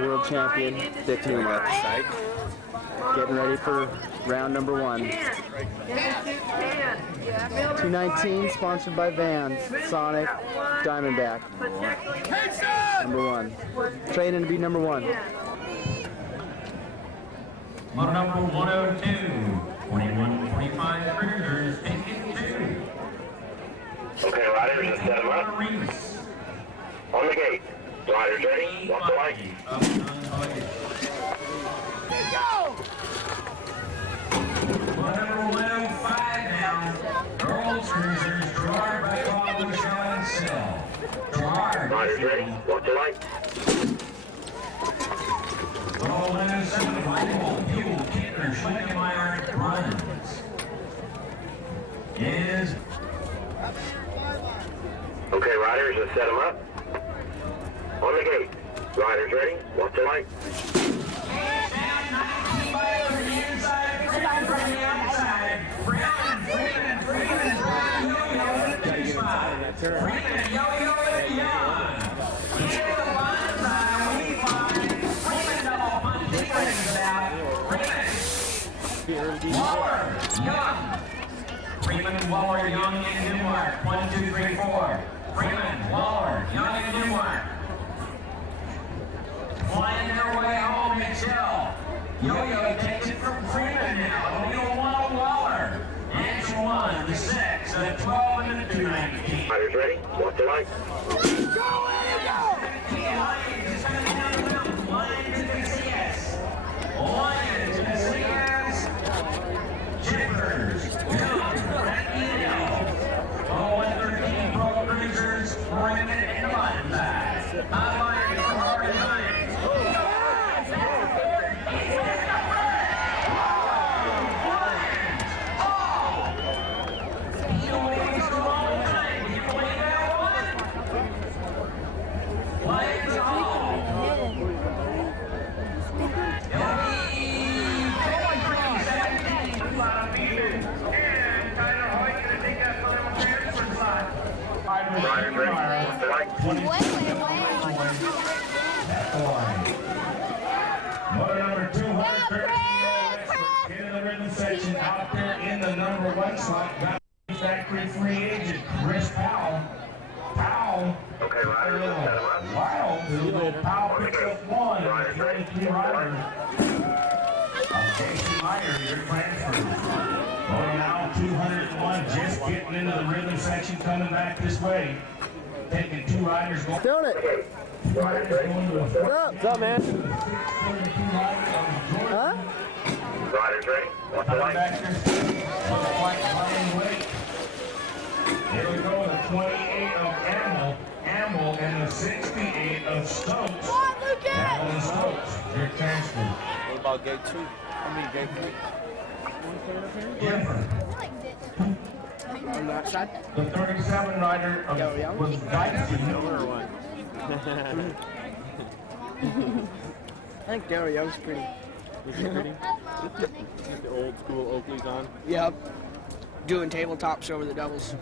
world champion, the tuna. Getting ready for round number 1. 219, sponsored by Vans, Sonic, Diamondback. Number 1. Training to be number 1. Moto number 102, 21-25 cruisers, taking 2. Okay, riders, just set them up. On the gate. Riders ready? Walk the light. Go! Moto number 105 now. Girls cruisers, Gerard by Bob Shaw Cell. Gerard. Riders ready? Walk the light. Moto 107, Michael, Buell, Kittner, Schleckenmeyer, runs. Is. Okay, riders, just set them up. On the gate. Riders ready? Walk the light. From the inside, Freeman from the outside. Freeman, yo-yo in the 2 spot. Freeman, yo-yo in the young. Here the ones we find. Freeman double punch, Freeman's out. Freeman. Waller, Young. Freeman, Waller, Young, and Newmark. 1, 2, 3, 4. Freeman, Waller, Young, and Newmark. Flying their way home, Mitchell. Yo-Yo takes it from Freeman now. Yo-Yo 1 on Waller. Answer 1, the 6, the 12, and the 219. Riders ready? Walk the light. Go! Lions is coming down the mountain. Lions in the CS. Lions in the CS. Chippers. Young. Rackino. 113 Pro Cruisers. Freeman and Lumberjack. Lions for hard times. Riders ready? Walk the light. Motor number 213 in the rhythm section out there in the number 1 slot. Factory free agent Chris Powell. Okay, riders, just set them up. Powell picks up 1. Riders ready? 3 riders. Casey Meyer, your transfer. Going now 201, just getting into the rhythm section, coming back this way. Taking 2 riders going. Doing it. Riders ready? Walk the light. What's up, man? Huh? Riders ready? Walk the light. Here we go, the 28 of Amble, and the 68 of Stokes. Amble and Stokes, your transfer. What about gate 2? I mean gate 3. On that side? The 37 rider was Dicey. I think Daryl Young's pretty. Is he pretty? The old school Oakley's on. Yep. Doing tabletops over the doubles.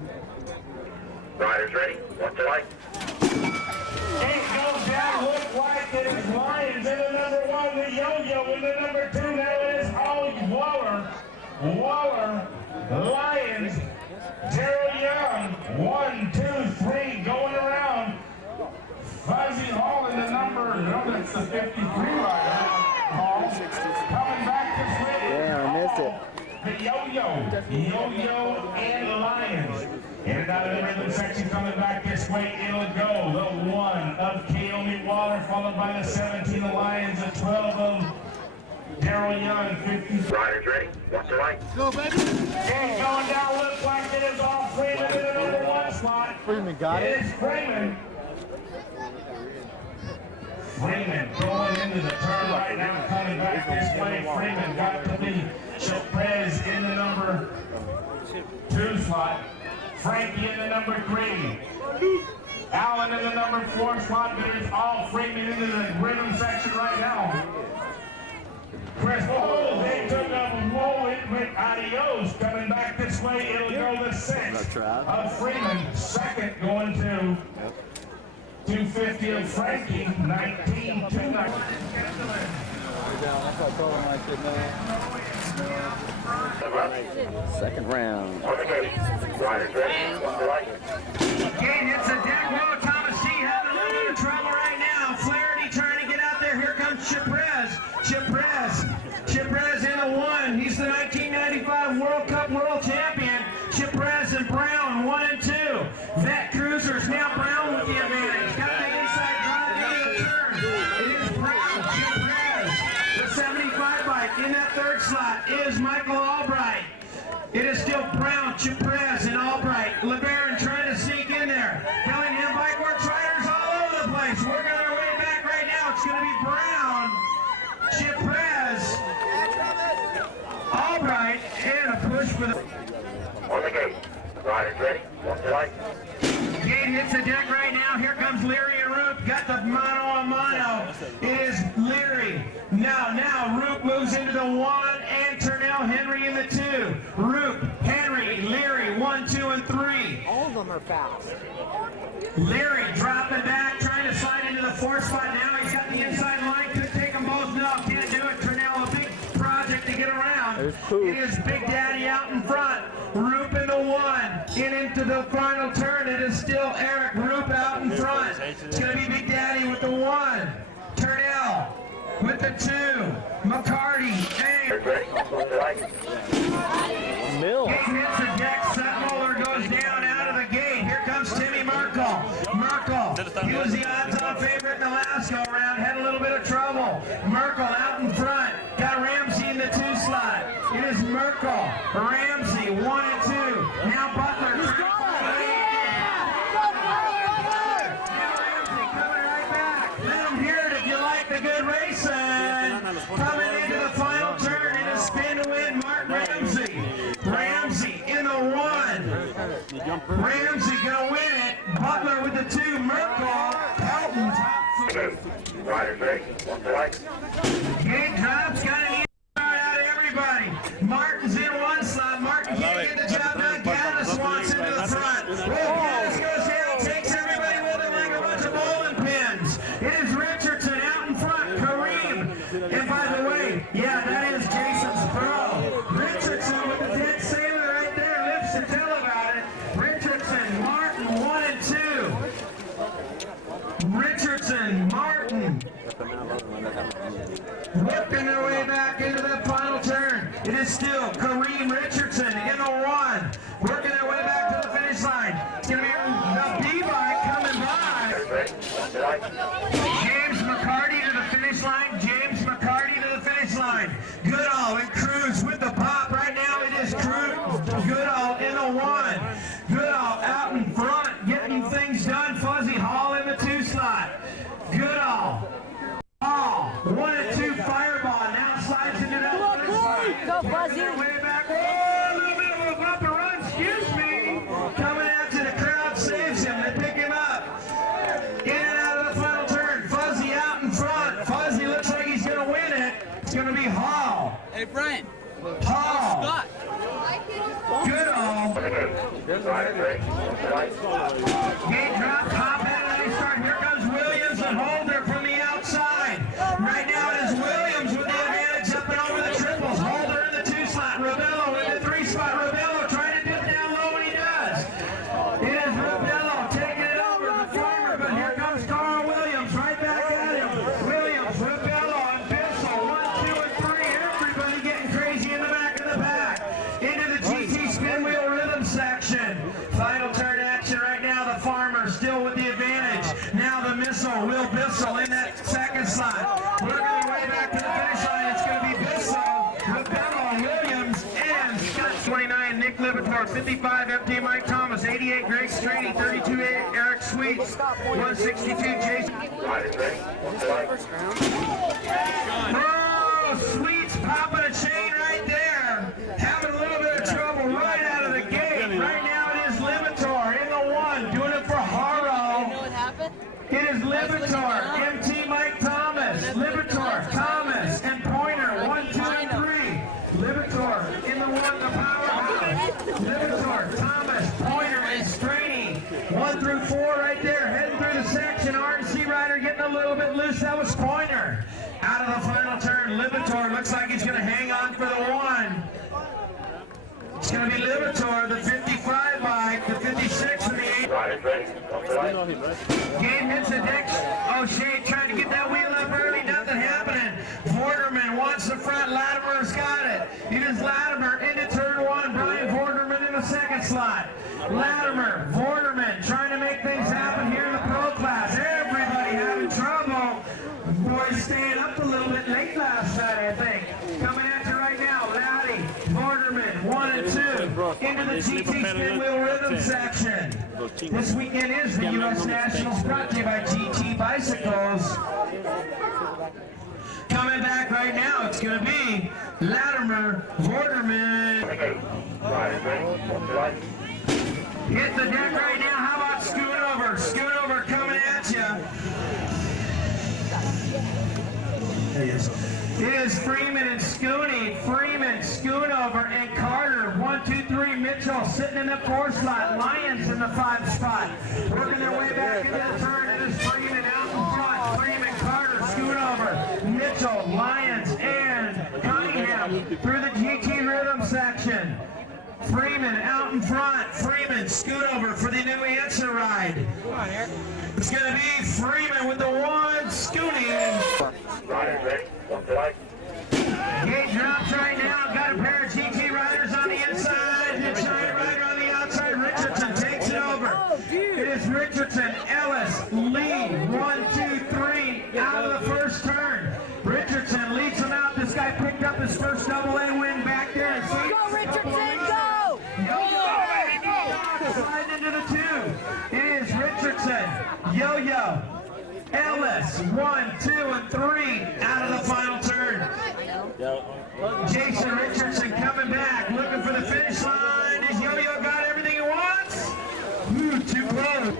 Riders ready? Walk the light. It goes down, look like it is Lions in the number 1, the Yo-Yo in the number 2, now it is Waller, Lions, Daryl Young, 1, 2, 3, going around. Fuzzy Hall in the number, no, that's the 53 rider. Hall, coming back this way. Yeah, I missed it. The Yo-Yo and Lions. In and out of the rhythm section, coming back this way, it'll go. The 1 of Kaomi Waller, followed by the 17 of Lions, the 12 of Daryl Young, 50. Riders ready? Walk the light. Go, baby. And going down, looks like it is all Freeman in the number 1 slot. Freeman got it. It's Freeman. Freeman going into the turn right now, coming back this way. Freeman got to be Chopez in the number 2 slot. Frankie in the number 3. Allen in the number 4 slot, but it's all Freeman into the rhythm section right now. Chris, they took a rolling with adios coming back this way. It'll go the 6 of Freeman. Second going to 250 of Frankie, 19, 290. Second round. On the gate. Riders ready. Gate hits the deck. Whoa, Thomas G having a little bit of trouble right now. Flaherty trying to get out there. Here comes Chiprez. Chiprez in the one. He's the 1995 World Cup World Champion. Chiprez and Brown, 1 and 2. Vet Cruisers, now Brown with the advantage. Got the inside drive into the turn. It is Brown, Chiprez. The 75 bike in that third slot is Michael Albright. It is still Brown, Chiprez, and Albright. LeBaron trying to sneak in there. Bellingham Bike Works riders all over the place. Working our way back right now. It's going to be Brown, Chiprez, Albright, and a push for the... On the gate. Riders ready. Walk the light. Gate hits the deck right now. Here comes Leary and Roop. Got the mono a mono. It is Leary. Now Roop moves into the 1 and Turnell Henry in the 2. Roop, Henry, Leary, 1, 2, and 3. All of them are fast. Leary dropping back, trying to slide into the 4 spot now. He's got the inside line. Could take them both. No, can't do it. Turnell, a big project to get around. It is Big Daddy out in front. Roop in the 1. In into the final turn. It is still Eric Roop out in front. It's going to be Big Daddy with the 1. Turnell with the 2. McCarty. Hey. Mill. Gate hits the deck. Sutmuller goes down out of the gate. Here comes Timmy Merl. He was the odds-on favorite in the last go-around. Had a little bit of trouble. Merl out in front. Got Ramsey in the 2 slot. It is Merl, Ramsey, 1 and 2. Now Butler. Now Ramsey coming right back. Let them hear it if you like the good racing. Coming into the final turn in a spin to win, Mark Ramsey. Ramsey in the 1. Ramsey gonna win it. Butler with the 2. Merl, Pelton top 4. Riders ready. Walk the light. Gate drops, got an out of everybody. Martin's in 1 slot. Martin can't get the job done. Gaddis wants him to the front. Gaddis goes down, takes everybody with him like a bunch of bowling pins. It is Richardson out in front. Kareem. And by the way, yeah, that is Jason's Pearl. Richardson with the dead sailor right there. Lives to tell about it. Richardson, Martin, 1 and 2. Richardson, Martin. Whipping their way back into that final turn. It is still Kareem Richardson in the 1. Working their way back to the finish line. It's going to be the B-bike coming by. James McCarty to the finish line. James McCarty to the finish line. Goodall and Cruz with the pop. Right now it is Goodall in the 1. Goodall out in front, getting things done. Fuzzy Hall in the 2 slot. Goodall. 1 and 2 Fireball now slides into that finish line. Go, Fuzzy. Way back. Oh, a little bit of a bumper run, excuse me. Coming out to the crowd, saves him. They pick him up. In and out of the final turn. Fuzzy out in front. Fuzzy looks like he's going to win it. It's going to be Hall. Hey, Brian. Hall. Scott. Goodall. Riders ready. Walk the light. Gate drop, hop in and they start. Here comes Williams and Holder from the outside. Right now it is Williams with the advantage up and over the triples. Holder in the 2 slot. Rubello in the 3 spot. Rubello trying to dip down low and he does. It is Rubello taking it over the farmer, but here comes Carl Williams right back at him. Williams, Rubello, and Bissell. 1, 2, and 3. Everybody getting crazy in the back of the pack. Into the GT spin wheel rhythm section. Final turn action right now. The farmer still with the advantage. Now the missile, Will Bissell in that 2nd slot. We're going way back to the finish line. It's going to be Bissell, Rubello, Williams, and Scott 29, Nick Libator, 55, FT Mike Thomas, 88, Greg Strady, 32, Eric Sweets, 162, Jason. Riders ready. Walk the light. Oh, Sweets popping a chain right there. Having a little bit of trouble right out of the gate. Right now it is Libator in the 1, doing it for Haro. It is Libator, MT Mike Thomas, Libator, Thomas, and Pointer, 1, 2, and 3. Libator in the 1, the powerhouse. Libator, Thomas, Pointer, and Strady, 1 through 4 right there, heading through the section. little bit loose. That was Pointer. Out of the final turn, Libitor looks like he's going to hang on for the one. It's going to be Libitor, the 55 bike, the 56 and the 8. Game hits the deck. O'Shea trying to get that wheel up early. Nothing happening. Borderman wants the front. Latimer's got it. It is Latimer into turn one. Brian Borderman in the second slot. Latimer, Borderman trying to make things happen here in the pro class. Everybody having trouble. Boys staying up a little bit late last night, I think. Coming at you right now, Laddie, Borderman, 1 and 2, into the GT spin wheel rhythm section. This weekend is the U.S. Nationals, brought to you by GT Bicycles. Coming back right now, it's going to be Latimer, Borderman. Hit the deck right now. How about Schoonover? Schoonover coming at you. It is Freeman and Scooney. Freeman, Schoonover, and Carter. 1, 2, 3. Mitchell sitting in the 4 slot. Lions in the 5 spot. Working their way back into the turn. It is Freeman out in front. Freeman, Carter, Schoonover, Mitchell, Lions, and Cunningham through the GT rhythm section. Freeman out in front. Freeman, Schoonover for the new answer ride. It's going to be Freeman with the 1, Scooney. Gate drops right now. Got a pair of GT riders on the inside. The China rider on the outside. Richardson takes it over. It is Richardson, Ellis, Lee. 1, 2, 3. Out of the first turn. Richardson leads him out. This guy picked up his first AA win back there. And Go, Richardson, go! Sliding into the 2. It is Richardson, Yo-Yo, Ellis, 1, 2, and 3 out of the final turn. Jason Richardson coming back, looking for the finish line. Is Yo-Yo got everything he wants? Ooh, too close.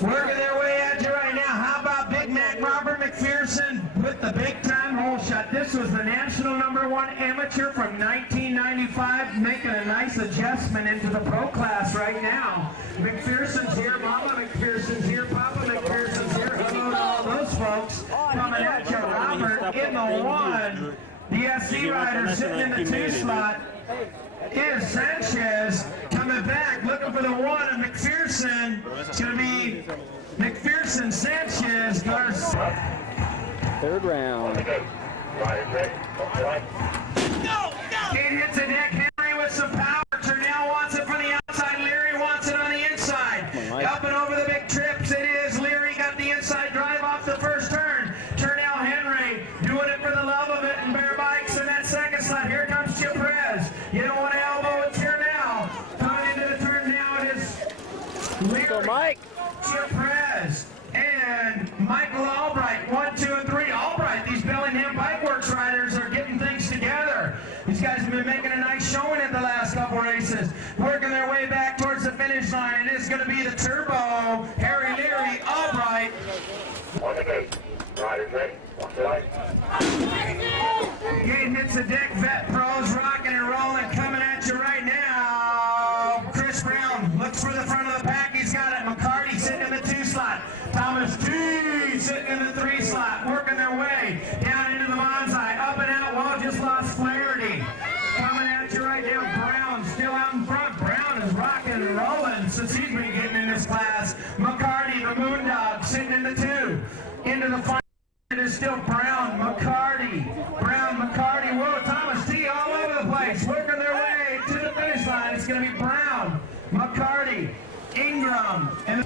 Working their way at you right now. How about Big Mac Robert McPherson with the big time hole shot? This was the national #1 amateur from 1995, making a nice adjustment into the pro class right now. McPherson's here, Mama McPherson's here, Papa McPherson's here. Hello to all those folks coming at you. Robert in the 1. The SC rider sitting in the 2 slot. Is Sanchez coming back, looking for the 1, and McPherson. It's going to be McPherson, Sanchez, Garcia. Third round. Gate hits the deck. Henry with some power. Turnell wants it from the outside. Leary wants it on the inside. Up and over the big trips. It is Leary got the inside drive off the first turn. Turnell, Henry doing it for the love of it, and Bear Bikes in that second slot. Here comes Chip Perez. You don't want to elbow it here now. Coming into the turn now, it is Leary, Go, Mike. Chip Perez, and Michael Albright. 1, 2, and 3. Albright, these Bellingham Bike Works riders are getting things together. These guys have been making a nice showing in the last couple races. Working their way back towards the finish line. It is going to be the Turbo, Harry Leary, Albright. On the gate. Riders ready. Gate hits the deck. Vet Pros rocking and rolling, coming at you right now. Chris Brown looks for the front of the pack. He's got it. McCarty sitting in the 2 slot. Thomas T sitting in the 3 slot. Working their way down into the bonsai. Up and out. Wall just lost clarity. Coming at you right now. Brown still out in front. Brown is rocking and rolling since he's been getting in this class. McCarty, the Moondog, sitting in the 2. Into the final. It is still Brown, McCarty, whoa, Thomas T all over the place, working their way to the finish line. It's going to be Brown, McCarty, Ingram, and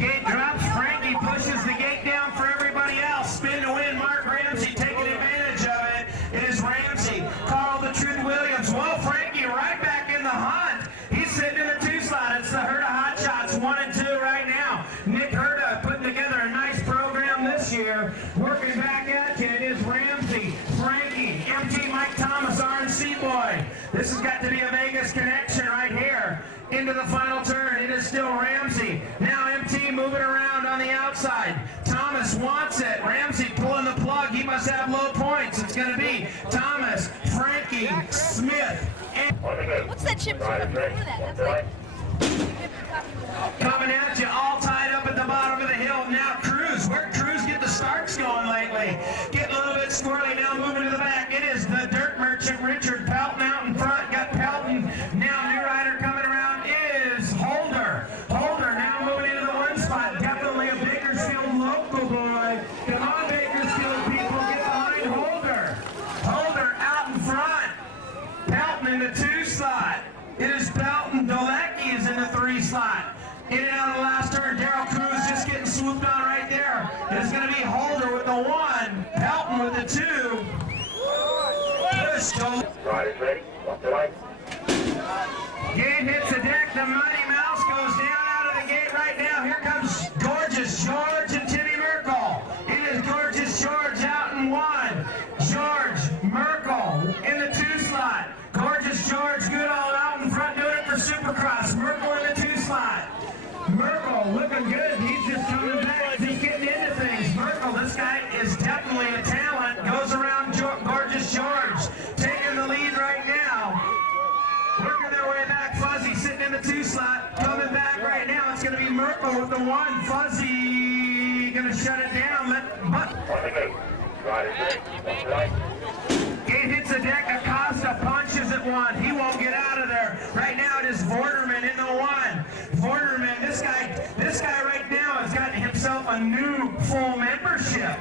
gate drops. Frankie pushes the gate down for everybody else. Spin to win. Mark Ramsey taking advantage of it. It is Ramsey. Carl the Truth Williams. Whoa, Frankie right back in the hunt. He's sitting in the 2 slot. It's the Herta Hot Shots 1 and 2 right now. Nick Herta putting together a nice program this year. Working back at you, it is Ramsey, Frankie, MT Mike Thomas, RNC boy. This has got to be a Vegas connection right here. Into the final turn, it is still Ramsey. Now MT moving around on the outside. Thomas wants it. Ramsey pulling the plug. He must have low points. It's going to be Thomas, Frankie, Smith, and On the go. What's that chip? Riders ready. That's like. Coming at you, all tied up at the bottom of the hill. Now Cruz. Where'd Cruz get the starts going lately? Getting a little bit squirrely now, moving to the back. It is the dirt merchant Richard Pelton out in front. Got Pelton. Now new rider coming around is Holder. Holder now moving into the one spot. Definitely a Bakersfield local boy. Come on, Bakersfield people, get behind Holder. Holder out in front. Pelton in the 2 slot. It is Pelton. Dolecki is in the 3 slot. In and out of the last turn. Darryl Cruz just getting swooped on right there. It is going to be Holder with the 1. Pelton with the 2. Riders ready. Off the line. Gate hits the deck. The Mighty Mouse goes down out of the gate right now. Here comes Gorgeous George and Timmy Merl. It is Gorgeous George out in 1. George Merl in the 2 slot. Gorgeous George good all out in front doing it for Supercross. Merl in the 2 slot. Merl looking good. He's just coming back. He's getting into things. Merl, this guy is definitely a talent. Goes around Gorgeous George. Taking the lead right now. Working their way back. Fuzzy sitting in the 2 slot. Coming back right now. It's going to be Merl with the 1. Fuzzy going to shut it down. On the go. Riders ready. Off the line. Gate hits the deck. Acosta punches at 1. He won't get out of there. Right now it is Borderman in the 1. Borderman, this guy right now has got himself a new full membership.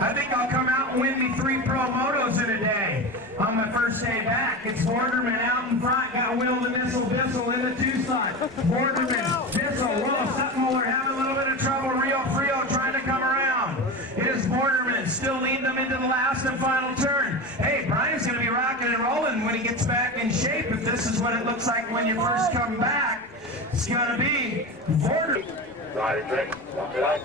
I think I'll come out and win me 3 pro motos in a day on my first day back. It's Borderman out in front. Got Will the Bissell in the 2 slot. Borderman, Bissell, Willow, Sutton-Muller having a little bit of trouble. Rio Frio trying to come around. It is Borderman still leading them into the last and final turn. Hey, Brian's going to be rocking and rolling when he gets back in shape. If this is what it looks like when you first come back, it's going to be Borderman. Riders ready. Off the line.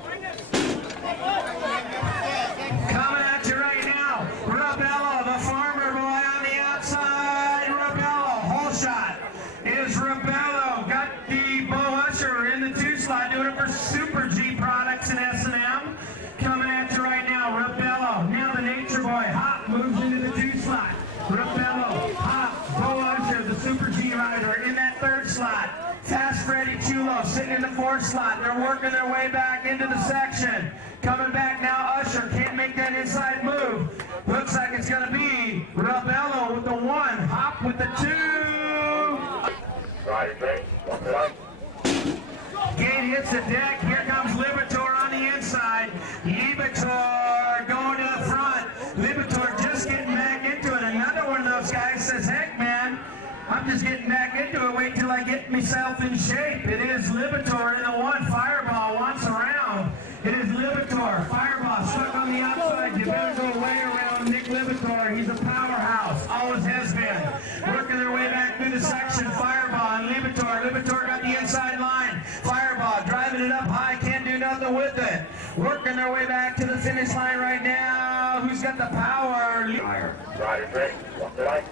Coming at you right now, Rebello, the farmer boy on the outside. Rebello, whole shot is Rebello. Got the Bo Usher in the 2 slot, doing it for Super G Products and S&M. Coming at you right now, Rebello. Now the Nature Boy, Hop moves into the 2 slot. Rebello, Hop, Bo Usher, the Super G rider in that 3rd slot. Fast Freddy Chulo sitting in the 4th slot. They're working their way back into the section. Coming back now, Usher can't make that inside move. Looks like it's going to be Rebello with the 1, Hop with the 2. Riders ready. Off the line. Gate hits the deck. Here comes Libator on the inside. Libator going to the front. Libator just getting back into it. Another one of those guys says, heck, man, I'm just getting back into it. Wait till I get myself in shape. It is Libator in the 1. Fireball wants around. It is Libator. Fireball stuck on the outside. You better go way around Nick Libator. He's a powerhouse. Always has been. Working their way back through the section. Fireball and Libator. Libator got the inside line. Fireball driving it up high. Can't do nothing with it. Working their way back to the finish line right now. Who's got the power? Riders ready. Off the line.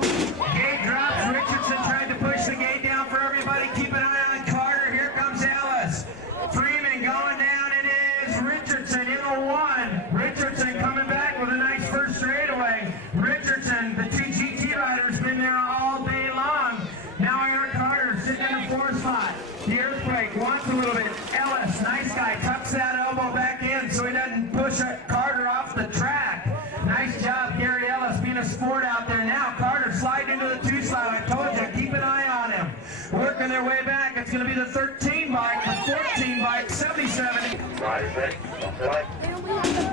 Gate drops. Richardson tried to push the gate down for everybody. Keep an eye on Carter. Here comes Ellis. Freeman going down. It is Richardson in the 1. Richardson coming back with a nice first straightaway. Richardson, the 2 GT riders, been there all day long. Now Eric Carter sitting in the 4 slot. The Earthquake wants a little bit. Ellis, nice guy, tucks that elbow back in so he doesn't push Carter off the track. Nice job, Gary Ellis, being a sport out there. Now Carter sliding into the 2 slot. I told you, keep an eye on him. Working their way back. It's going to be the 13 bike, the 14 bike, 77. Riders ready. Off the line.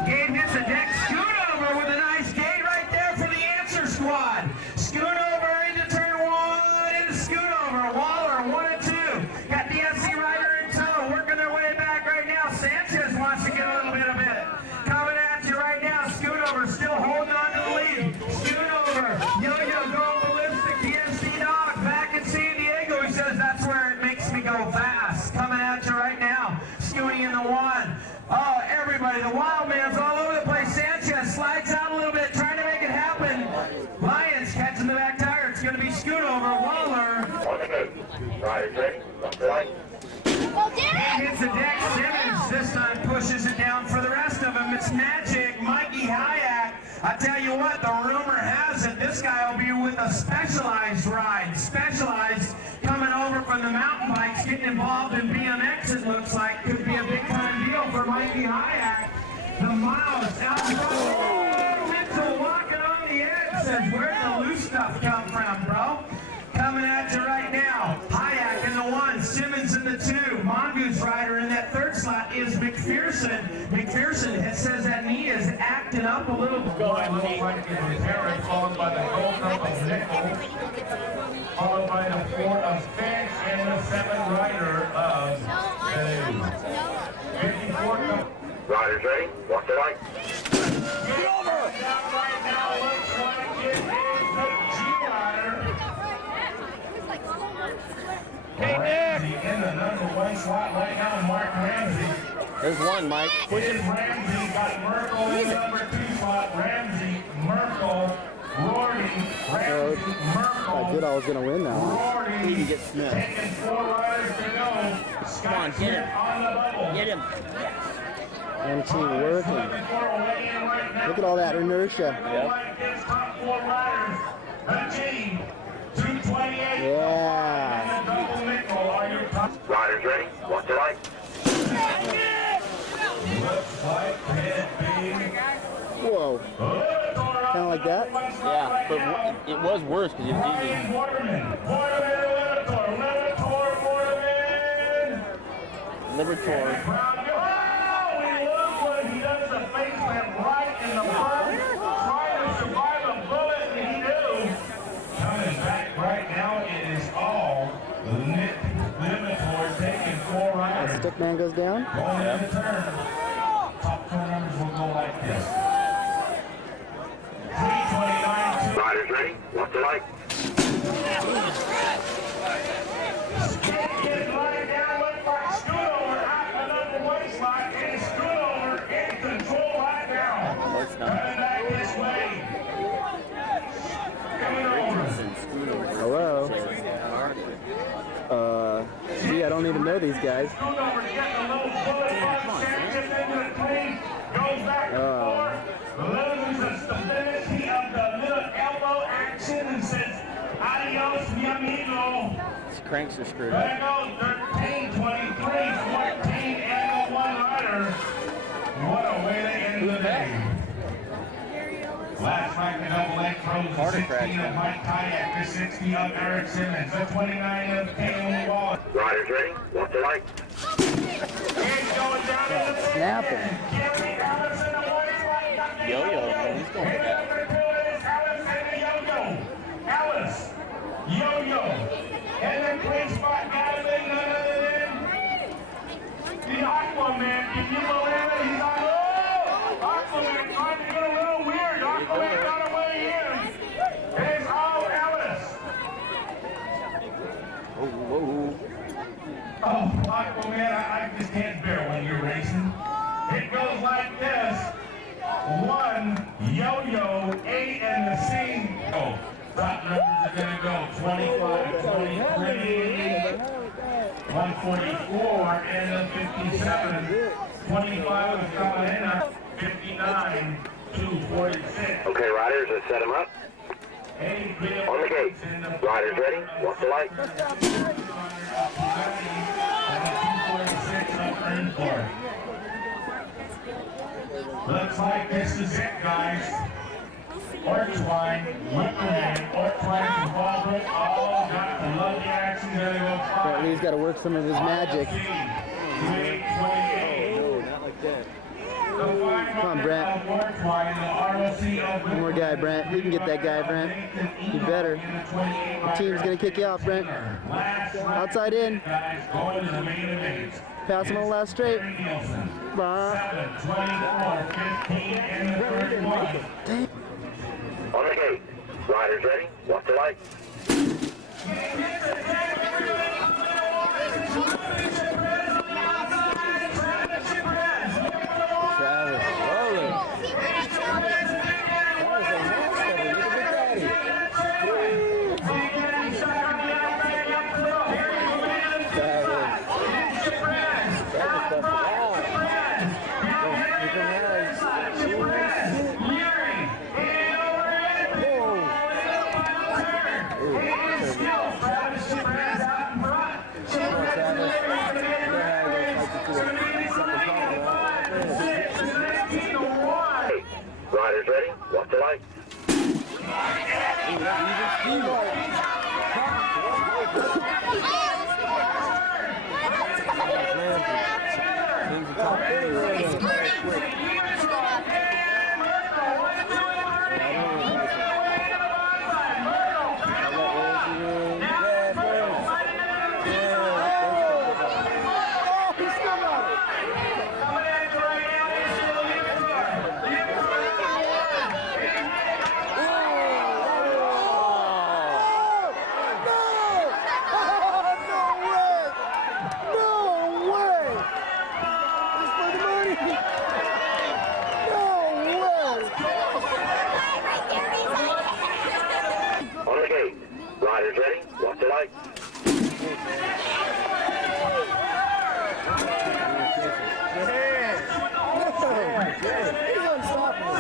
Gate hits the deck. Scoot over with a nice gate right there for the answer squad. Scoot over into turn 1. Into scoot over. Waller, 1 and 2. Got the SC rider in tow. Working their way back right now. Sanchez wants to get a little bit of it. Coming at you right now. Scoot over. Still holding on to the lead. Scoot over. Yo-Yo going ballistic. TSC dog back in San Diego. He says that's where it makes me go fast. Coming at you right now. Scooting in the 1. Oh, everybody. The wild man's all over the place. Sanchez slides out a little bit, trying to make it happen. Lions catching the back tire. It's going to be Scoot over. Waller. On the go. Riders ready. Off the line. Hits the deck. Simmons this time pushes it down for the rest of them. It's Magic, Mikey Hayek, I tell you what, the rumor has it this guy will be with a Specialized ride. Specialized coming over from the mountain bikes, getting involved in BMX, it looks like. Could be a big-time deal for Mikey Hayek. The miles out front. Mitchell walking on the edge says, where'd the loose stuff come from, bro? Coming at you right now. Hayek in the 1, Simmons in the 2. Mongoose rider in that 3rd slot is McPherson. McPherson says that knee is acting up a little bit. Going looks like it was Harris, followed by the gold cup of Nichols, followed by the 4 of Finch, and the 7 rider of 54 cup. Riders ready? Walk the line. Get over! Right now looks like it is the G rider. Ramsey in the number 1 slot right now, Mark Ramsey. There's one, Mike. Push it. Ramsey got Merl in the number 2 slot. Ramsey, Merl, Rory, Ramsey, Merl. I did I was going to win now. Rory, You get Smith. taking 4 riders to go. Come on, get him. On the bubble. Get him. And team working. Look at all that inertia. Top 4 riders. The G, 228. Yeah. And the double nickel are your top. Riders ready? Walk the line. Looks like it being. Whoa. Kind of like that? Yeah, but it was worse because you did Borderman, Borderman. Libertor. He does the face plant right in the front, trying to survive a bullet, and he knew. Coming back right now, it is all Libertor taking 4 riders. Stickman goes down. Going in the turn. Top 4 numbers will go like this. 329. Riders ready? Walk the line. Skid right down, look like Scootover out the number 1 slot, and Scootover in control right now. Coming back this way. Coming over. Hello. Gee, I don't even know these guys. Scootover getting a little bullet mark, gets into the clean, goes back and forth, loses the stability of the little elbow action and says, adios, mi amigo. These cranks are screwed There up. goes 13, 23, 14, and the 1 rider. What a way to end the day. Last night, the double A throws the 16 of Mike Kayak, the 60 of Eric Simmons, the 29 of Caleb Wallace. Riders ready? Walk the line. It's going down in the Snapping. Gary Ellis in the white flag. Yo-yo, he's going And back. number 2 is Ellis and the yo-yo. Ellis, yo-yo. And then clean spot, got him in, none other than the Aquaman. Can you believe it? He's on, oh! Aquaman trying to get a little weird. Aquaman got away in. It is all Ellis. Oh, Aquaman, I just can't bear when you're racing. It goes like this. 1, yo-yo, 8, and the C. Oh, top numbers are going to go 25, 23, 144, and the 57. 25 is coming in at 59, 246. Okay, riders, let's set them up. On the gate. Riders ready? Walk the line. Looks like this is it, guys. Ortwine, Whipperman, Ortwine, and Baldwin all got to love the action. There they go. Apparently he's got to work some of his magic. No, not like that. Come on, Brent. One more guy, Brent. You can get that guy, Brent. You better. The team's going to kick you off, Brent. Outside in. Pass him on the last straight. On the gate. Riders ready? Walk the line. Travis. Rolling. still Travis Perez out in front. So Perez is going to be 19-1. Riders ready? Watch the light. Riders ready? Watch the light. He's unstoppable.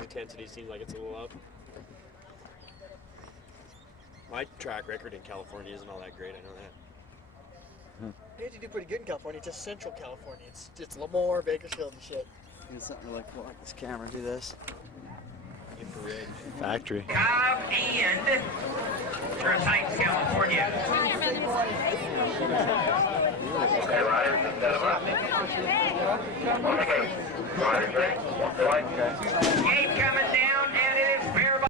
Intensity seems like it's a little up. My track record in California isn't all that great, I know that. You had to do pretty good in California. It's just Central California. It's Lemoore, Bakersfield, and shit. Need something really cool like this camera. Do this. Infrared. Factory. Cobb and Forest Heights, California. Okay, riders, set them up. On the gate. Riders ready? Watch the light. Gate coming down, and it is fair by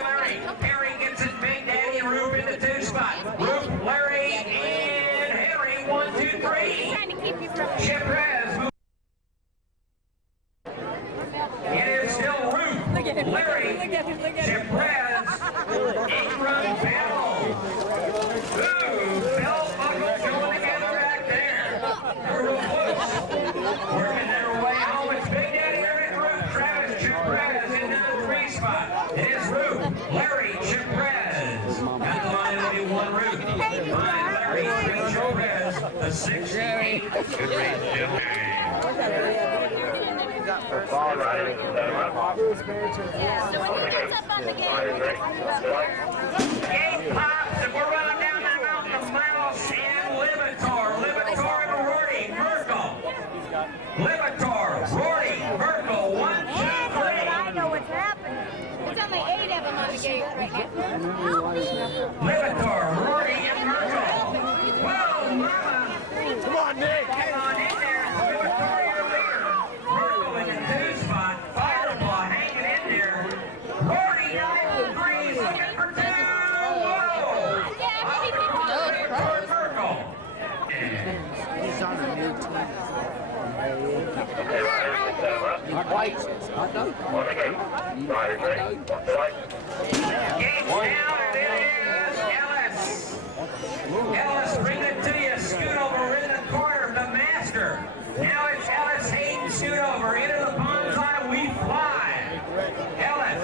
Larry. Harry gets his big daddy Rube in the 2 spot. Rube, Larry, and Harry, 1, 2, 3. Chip Rez. It is still Rube, Larry, Chip Rez, in-run battle. Ooh, belt buckle going together back there. They're real close. Working their way home. It's Big Daddy Larry Rube, Travis, Chip Rez in the 3 spot. It is Rube, Larry, Chip Rez. Got the line, it'll be 1 Rube. Line, Larry, 3 Chip Rez. The 68. Good race, Jim. All riders, set them up. So when he gets up on the Riders game, ready? Watch the light. Gate pops, and we're running down that mountain of Mouse and Libitor. Libitor and Rorty, Merl. Libitor, Rorty, Merl, 1, 2, 3. I know what's happening. It's only 8 of them on the game right now. Libitor, Rorty, and Merl. Whoa, mama. Come on, Nick. Hang on in there. Libitor, your leader. Merl in the 2 spot. Firefly hanging in there. Rorty, 9 degrees, looking for 2. Whoa. Merl. He's on a new team. Okay, riders, set them up. On the gate. Riders ready? Watch the light. Gates down, and it is Ellis. Ellis, bring it to you. Scoot over in the corner, the master. Now it's Ellis Hayden, scoot over into the bonsai, we fly. Ellis,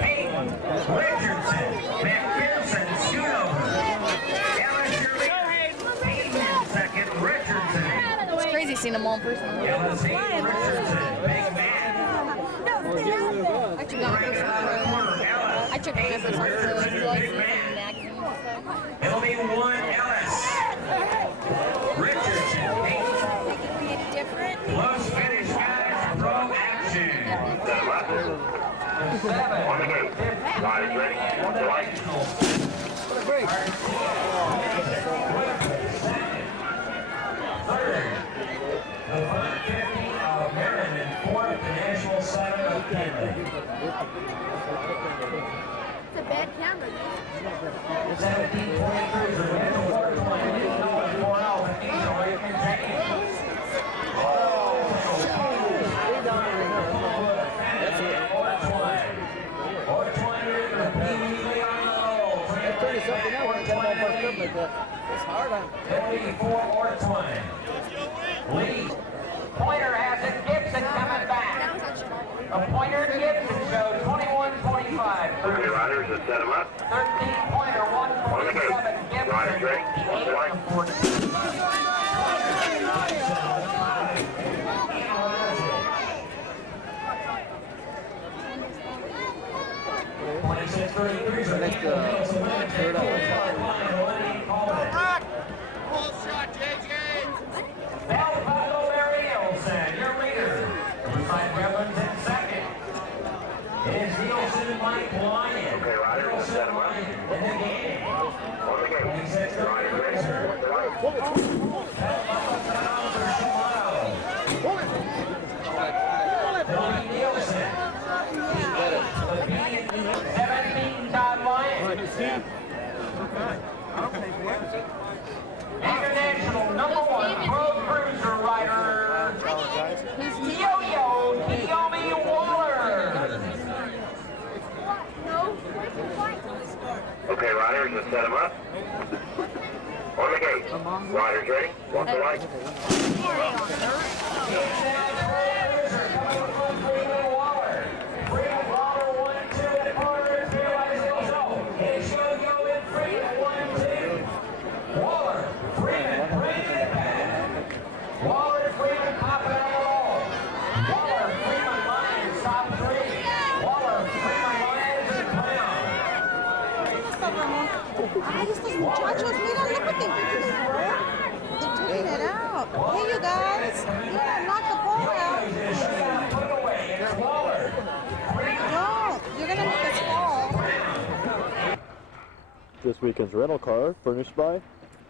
Hayden, Richardson, McPherson, scoot over. Ellis, your leader. Hayden, second, Richardson. It's crazy seeing them all in person. Ellis, Hayden, Richardson, big man. I took out Right in the corner, Ellis. I took Hayden, it for Richardson, big man. It'll be 1 Ellis. Richardson, Hayden. Close finish, guys. Pro action. Set them up. On the gate. Riders ready? Watch the light. Third, the 550 of Maryland, fourth, the National 7 of Kenley. It's a bad camera. 1723 for the water plane. $4 out. Angel Raymond James. It's hard on. 54 or 20. Lead. Pointer has it. Gibson coming back. A pointer and Gibson show 21-25. Okay, riders, just set them up. 13 pointer, 147 Gibson. Riders ready? One to line. 26-33. Next, third up. Your leader. Five Rebels in second. It is Nielsen Mike Lyon. Okay, riders, just set them up. In the game. On the gate. Riders ready? One to line. Nielsen. 17 Todd Lyon. International #1 pro cruiser rider. Yo-Yo Kiyomi Waller. Okay, riders, just set them up. On the gate. Riders ready? One to line. Ay, estos muchachos, mira, look what they're taking it out. Hey, you guys, yeah, knock the ball out. Don't, you're gonna make us fall. This weekend's rental car furnished by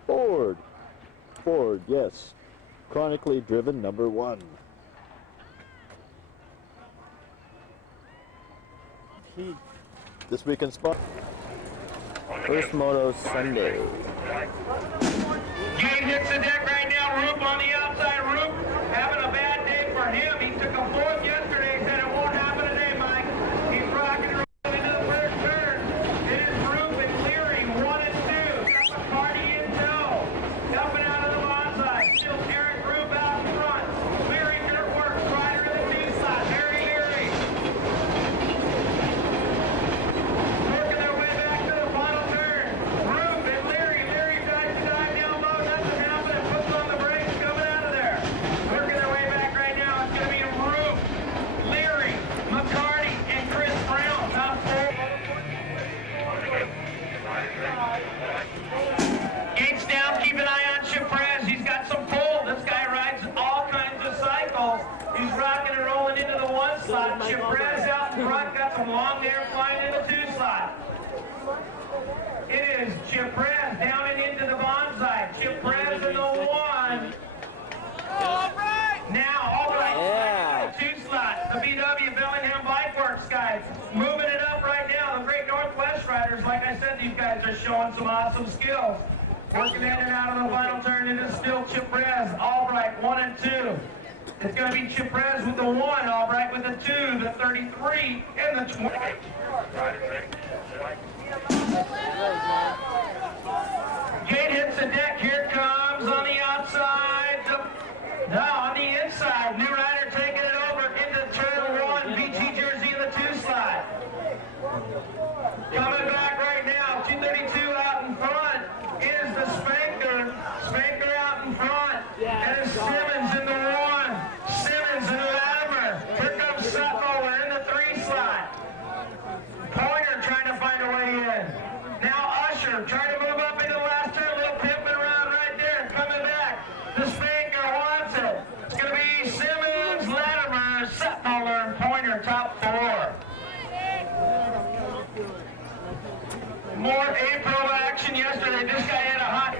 Ford. Ford, yes. Chronically driven #1. This weekend's spot. First moto Sunday. Gate hits the deck right now. Roop on the outside. Roop having a bad day for him. He took a fourth yesterday. He said it won't happen today, Mike. He's rocking and rolling into the first turn. It is Roop and Leary, 1 and 2. Got the party in tow. Dumping out of the bonsai. Still Eric Roop out in front. Leary dirt works. Rider in the 2 slot. Very Leary. Working their way back to the final turn. Roop and Leary. Leary tries to dive down low. Nothing happening. Puts on the brakes. Coming out of there. Working their way back right now. It's going to be Roop, Leary, McCarty, and Chris Brown. Top 4. Gates down. Keep an eye on Chipres. He's got some pull. This guy rides all kinds of cycles. He's rocking and rolling into the 1 slot. Chipres out in front. Got some long hair flying in the 2 slot. It is Chipres down and into the bonsai. Chipres in the 1. All right. Now, all right. Yeah. 2 slot. The VW Bellingham Bike Works guys moving it up right now. The Great Northwest riders, like I said, these guys are showing some awesome skills. Working in and out of the final turn. It is still Chipres. Albright 1 and 2. It's going to be Chipres with the 1. Albright with the 2, the 33, and the 20. Gate hits the deck. Here it comes on the outside. No, on the inside. New rider taking it over into turn 1. VG jersey in the 2 slot. Coming back right now. 232 out in front is the Spanker. Spanker out in front. And it's Simmons in the 1. Simmons and Latimer. Here comes Sutherland in the 3 slot. Pointer trying to find a way in. Now Usher trying to move up into the last turn. Little pimping around right there. Coming back. The Spanker wants it. It's going to be Simmons, Latimer, Sutherland, and Pointer top 4. More April action yesterday. This guy had a hot...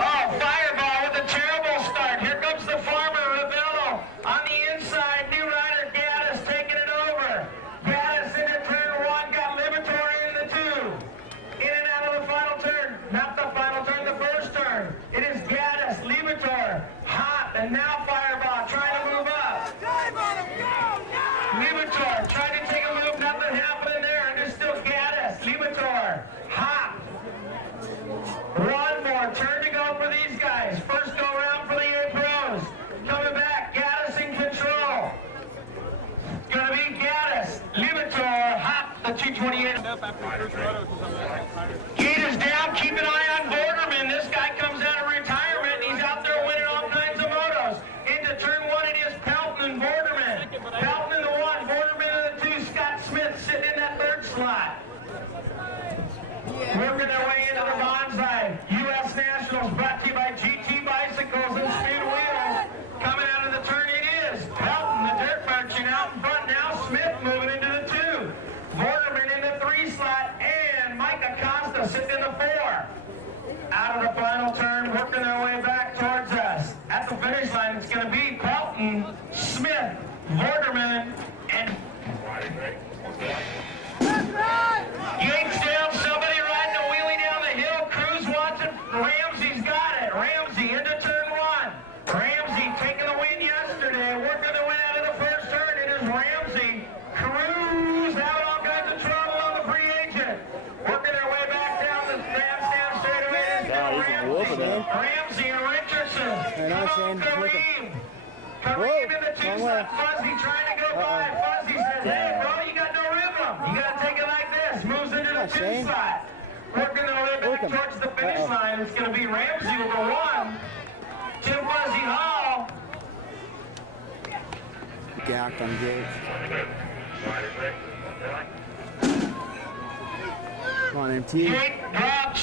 Oh, Fireball with a terrible start. Here comes the farmer, Ravello. On the inside, new rider, Gaddis, taking it over. Gaddis into turn 1, got Libertor in the 2. In and out of the final turn. Not the final turn, the first turn. It is Gaddis, Libertor, hot, and now Fireball trying to move up. Libertor trying to take a move, nothing happening there. And there's still Gaddis, Libertor, hot. 28. Gate is down. Keep an eye on Borderman. This guy comes out of retirement. He's out there winning all kinds of motos. Into turn 1, it is Pelton and Borderman. Pelton in the 1, Borderman in the 2. Scott Smith sitting in that 3rd slot. Working their way into the bonsai. U.S. Nationals brought to you by GT Bicycles and Speed Wheels. Coming out of the turn, it is Pelton, the dirt merchant, out in front now. Smith moving into the 2. Borderman in the 3 slot, and Mike Acosta sitting in the 4. Out of the final turn, working their way back towards us. At the finish line, it's going to be Pelton, Smith, Borderman, and Yates down. Somebody riding a wheelie down the hill. Cruz wants it. Ramsey's got it. Ramsey into turn 1. Ramsey taking the win yesterday, working the way out of the first turn. It is Ramsey. Cruz out all kinds of trouble on the free agent. Working their way back down the bandstand straightaway. Ramsey and Richardson. Come on, Kareem. Kareem in the 2 slot. Fuzzy trying to go by. Fuzzy says, hey, bro, you got no rhythm. You got to take it like this. Moves into the 2 slot. Working their way back towards the finish line. It's going to be Ramsey with the 1. Tim Fuzzy Hall. Gacked on Gates. Come on, MT. Look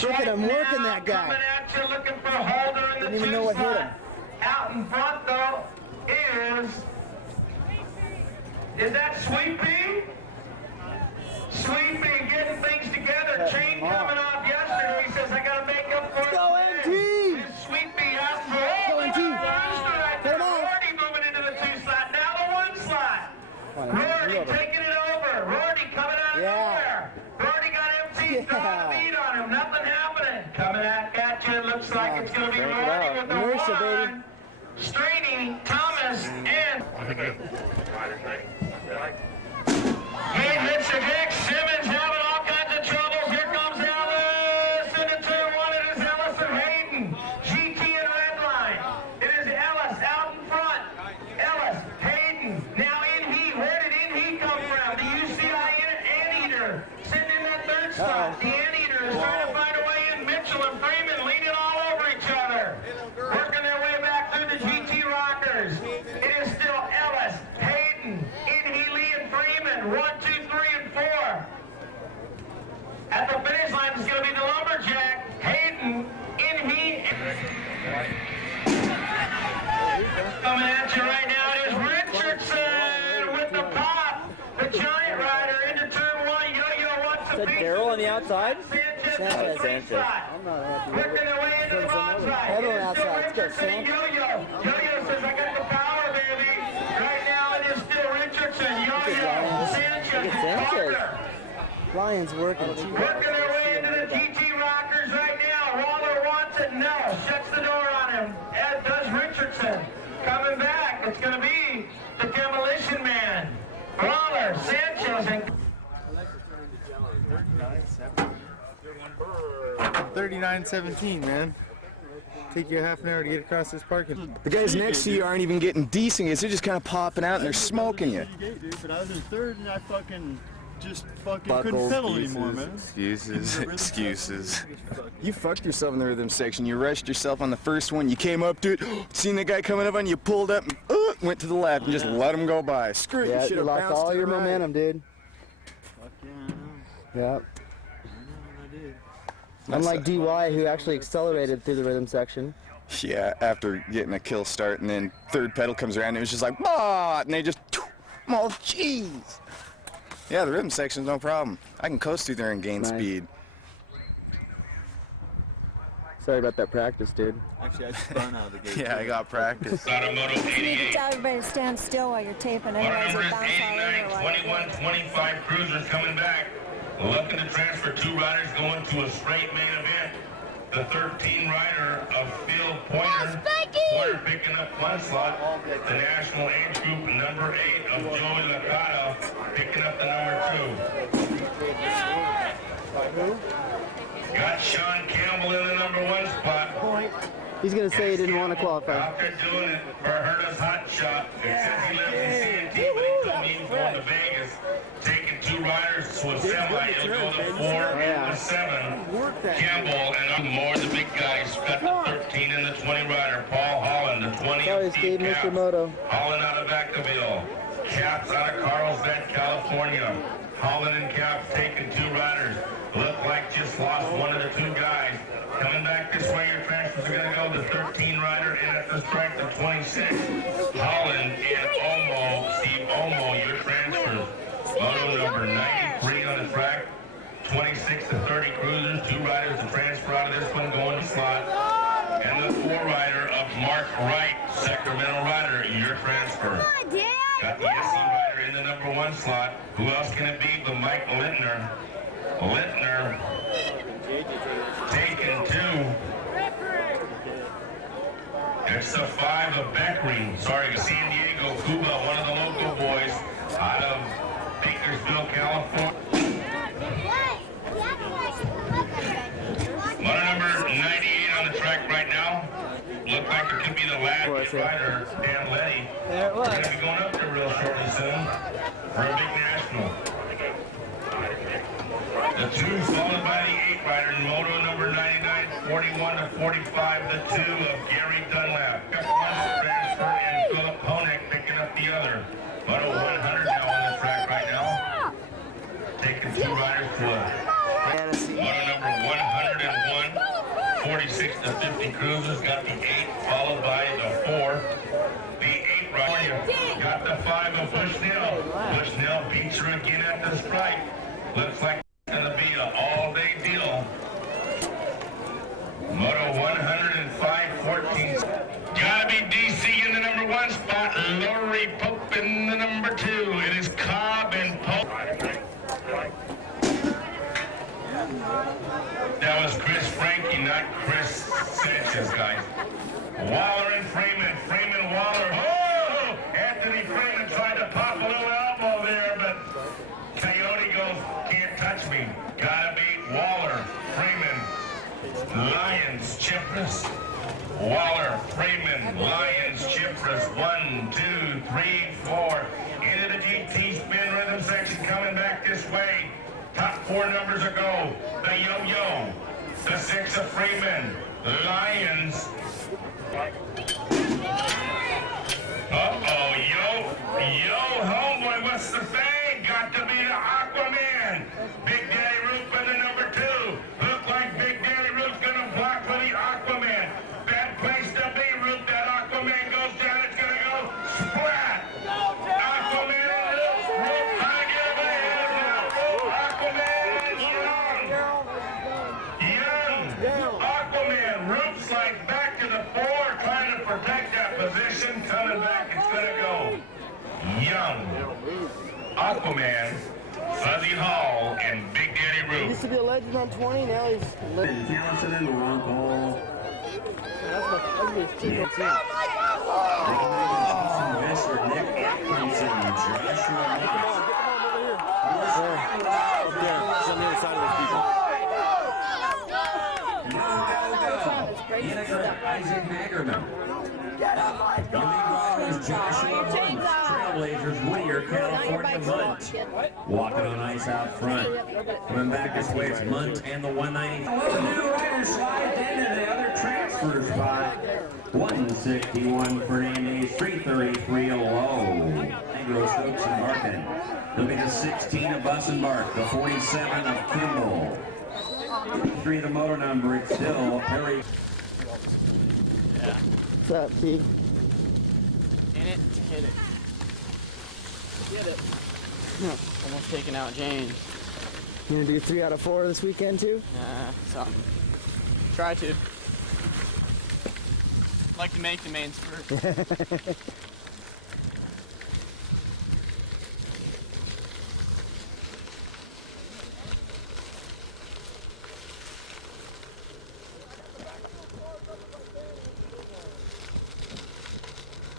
Look at him working that guy. Coming at you looking for Holder in the Didn't even 2 know what hit slot. him. Out in front though is that Sweepy? Sweepy getting things together. Chain coming off yesterday. He says I gotta make up for it. Go today. MT! Sweepy out for Go MT! Get him off! Rorty moving into the 2 slot. Now the 1 slot. Rorty taking it over. Rorty coming out of nowhere. Rorty got MT throwing the beat on him. Nothing happening. Coming at you. Looks like it's going to be Rorty with the 1. Straney, Thomas, and Hey, Richard Hicks, Simmons having all kinds of troubles. Here comes Ellis into turn 1. It is Ellis and Hayden. GT and Redline. It is Ellis out in front. Ellis, Hayden. Now Inhee. Where did Inhee come from? The UCI Anteater sitting in that 3rd spot. The Anteater is trying to find a way in. Mitchell and Freeman leaning all over each other. Working their way back through the GT Rockers. It is still Ellis, Hayden, Inhee, Lee, and Freeman. 1, 2, 3, and 4. At the finish line, it's going to be the Lumberjack, Hayden, Inhee, and coming at you right now. It is Richardson with the pop. The Giant Rider into turn 1. Yo-Yo wants a piece. Darryl on the outside? Sanchez. Sanchez. I'm not happy with Working their way into the bonsai. Everyone outside. Let's go, Sam. Yo-Yo. Yo-Yo says, I got the power, baby. Right now, it is still Richardson. Yo-Yo. Sanchez. Parker. Lions working. Working their way into the GT Rockers right now. Waller wants it. No. Shuts the door on him. As does Richardson. Coming back. It's going to be the Demolition Man. Waller, Sanchez, and 39-17, man. Take you half an hour to get across this parking. The guys next to you aren't even getting decent. They're just kind of popping out and they're smoking you. But I was in 3rd and I just Buckles, couldn't pedal anymore, man. Excuses. You fucked yourself in the rhythm section. You rushed yourself on the first one. You came up to it, seen the guy coming up on you, pulled up, and went to the left and just let him go by. Screw it. Yeah, You should you have lost bounced all to the your right. momentum, dude. Fuck yeah, I know. Yep. I did. Unlike DY, who actually accelerated through the rhythm section. Yeah, after getting a kill start, and then 3rd pedal comes around, and it was just like, bah! And they just, oh, jeez. Yeah, the rhythm section's no problem. I can coast through there and gain speed. Sorry about that practice, dude. Actually, I spun out of the gate. Yeah, I got practice. Automoto 88. Tell everybody to stand still while you're taping. Auto Otherwise, numbers they bounce all 89, over. 21, 25 cruisers coming back. Looking to transfer 2 riders going to a straight main event. The 13 rider of Phil Pointer. Pointer picking up 1 slot. The national age group number 8 of Joey Licata picking up the number 2. Got Sean Campbell in the number 1 spot. He's going to say he didn't want to qualify. Out there doing it for Herta's Hot Shot. It says he lives in CNT, but he told me he's going to Vegas, taking 2 riders to a semi. It'll go the 4 and the 7. Campbell and more the big guys. Got the 13 and the 20 rider. Paul Holland, the 20 Sorry, of Steve, Steve Mr. Caps. Moto. Holland out of Vacaville. Caps out of Carlsbad, California. Holland and Caps taking 2 riders. Look like just lost one of the 2 guys. Coming back this way, your transfers are going to go the 13 rider and at the strike the 26. Holland and Omo, Steve Omo, your transfers. Moto number 93 on the track. 26 to 30 cruisers, 2 riders to transfer out of this one going to slot. And the 4 rider of Mark Wright, Sacramento rider, your transfer. Got the SE rider in the number 1 slot. Who else can it be but Mike Littner? Littner taking 2. It's the 5 of Beckering. Sorry, San Diego, Cuba, one of the local boys out of Bakersfield, California. Motor number 98 on the track right now. Look like it could be the last rider, Dan Letty. There it We're was. going to be going up there real shortly soon for a big national. The 2 followed by the 8 rider in Moto number 99, 41 to 45. The 2 of Gary Dunlap. Got one transfer and Philip Honeck picking up the other. Moto 100 now on the track right now. Taking 2 riders to a Moto number 101, 46 to 50 cruisers. Got the 8 followed by the 4. The 8 rider got the 5 of Bushnell. Bushnell beats her again at the strike. Looks like it's going to be an all-day deal. Moto 105, 14. Gotta be DC in the number 1 spot. Lori Pope in the number 2. It is Cobb and Pope. That was Chris Frankie, not Chris Sanchez, guys. Waller and Freeman. Freeman, Waller. Oh! Anthony Freeman tried to pop a little elbow there, but Coyote goes, can't touch me. Gotta beat Waller, Freeman, Lyons, Chipras. Waller, Freeman, Lyons, Chipras. 1, 2, 3, 4. Into the GT spin rhythm section coming back this way. Top 4 numbers ago. The Yo-Yo, the 6 of Freeman, Lyons. Uh-oh, yo, homeboy, what's the thing? Got to be the Aquaman. Big Daddy Roop in the number 2. Look like Big Daddy Roop's gonna block for the Aquaman. Bad place to be, Roop. That Aquaman goes down, it's gonna go splat. Aquaman, Roop, trying to get him ahead now. Aquaman, young. Aquaman, Roop's like back to the 4, trying to protect that position. Coming back, it's gonna go young. Aquaman, Fuzzy Hall, and Big Daddy Roop. Used to be a legend on 20, now he's a legend. Johnson and Ronco. That's my ugliest team I've seen. Investor Nick Atkinson, Joshua Nichols. Yeah, it's on the other side of those people. Isaac Hagerman. The lead rider is Joshua Munt. Trailblazers, Whittier, California, Munt. Walking on ice out front. Coming back this way, it's Munt and the 190. Well, the new rider slides into the other transfer spot. 161 Fernandez, 333 Low. Anglo Stokes and Martin. There'll be the 16 of Bussenbark, the 47 of Kimball. 3 the motor number, it's still Perry. What's up, Steve? In it, hit it. Get it. Almost taking out James. You gonna do 3 out of 4 this weekend too? Something. Try to. Like to make the main spurt.